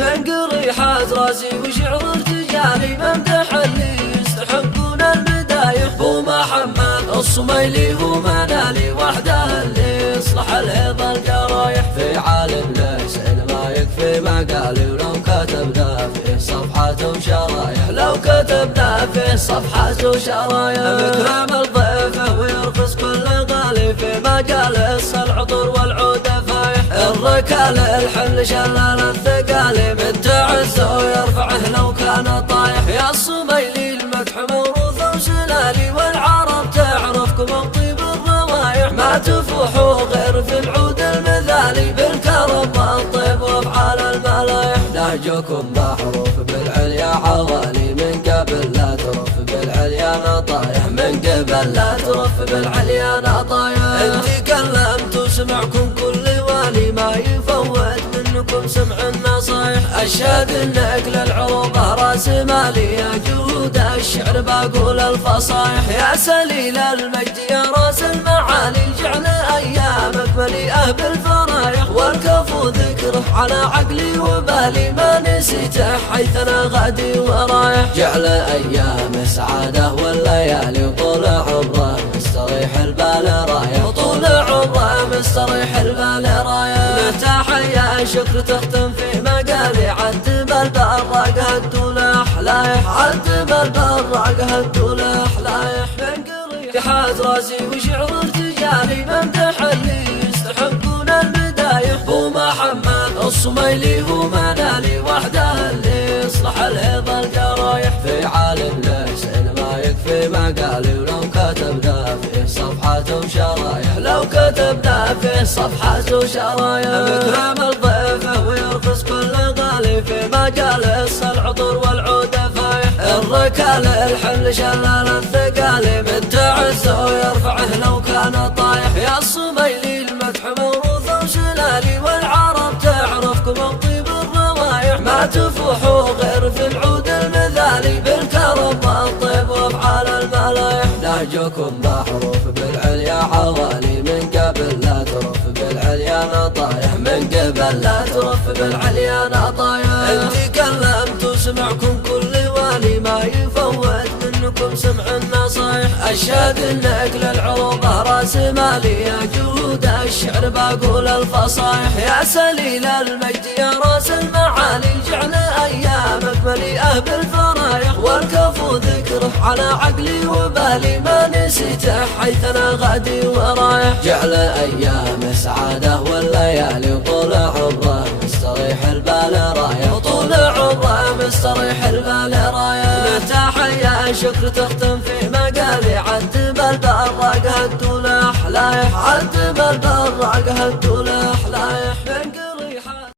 من قريحات راسي وشعر ارتجالي ممدح اللي يستحقون المدايح. هو محمد الصميلي هو منالي وحده اللي يصلح الهضا الجرايح. في عالم ليس ما يكفي مقالي ولو كتبنا فيه صفحات وشرايح. لو كتبنا فيه صفحات وشرايح. مكرم الضيف ويرخص كل غالي في مجال العطر والعود فايح. الركال الحمل شلال الثقالي من تعزه ويرفعه لو كان طايح. يا الصميلي المدح موروث وسلالي والعرب تعرفكم بطيب الروايح. ما تفوحوا غير في العود المثالي بالكرم والطيب وافعال الملايح. نهجكم محروف بالعليا عوالي من قبل لا ترف بالعليا نطايح. من قبل لا ترف بالعليا نطايح. انت كلمت وسمعكم كل والي ما يفوت منكم سمع النصايح. اشهد انك للعروبه راس مالي يا جهود الشعر بقول الفصايح. يا سليل المجد يا راس المعالي جعل ايامك مليئه بالفرايح. والكفو ذكره على عقلي وبالي ما نسيته حيث انا غادي ورايح. جعل ايام سعاده والليالي وطول عمره مستريح البال رايح. وطول عمره مستريح البال رايح. تحية شكر تختم في مقالي عتب البراق هالدولاح لايح. عتب البراق هالدولاح لايح. من قريحات راسي وشعر ارتجالي ممدح اللي يستحقون المدايح. هو محمد الصميلي هو منالي وحده اللي يصلح الهضا الجرايح. في عالم ليس ما يكفي مقالي ولو كتبنا فيه صفحات وشرايح. لو كتبنا فيه صفحات وشرايح. مكرم الضيف ويرخص كل غالي في مجال العطر والعود فايح. الركال الحمل شلال الثقالي من تعزه ويرفعه لو كان طايح. يا الصميلي المدح موروث وسلالي والعرب تعرفكم بطيب الروايح. ما تفوحوا غير في العود المثالي بالكرم والطيب وافعال الملايح. نهجكم محروف بالعليا عوالي من قبل لا ترف بالعليا نطايح. من قبل لا ترف بالعليا نطايح. انت كلمت وسمعكم كل والي ما يفوت منكم سمع النصايح. اشهد انك للعروبه راس مالي يا جهود الشعر بقول الفصايح. يا سليل المجد يا راس المعالي جعل ايامك مليئه بالفرايح. والكفو ذكره على عقلي وبالي ما نسيته حيث انا غادي ورايح. جعل ايام سعاده والليالي وطول عمره مستريح البال رايح. وطول عمره مستريح البال رايح. تحية شكر تختم في مقالي عتب البراق هالدولاح لايح. عتب البراق هالدولاح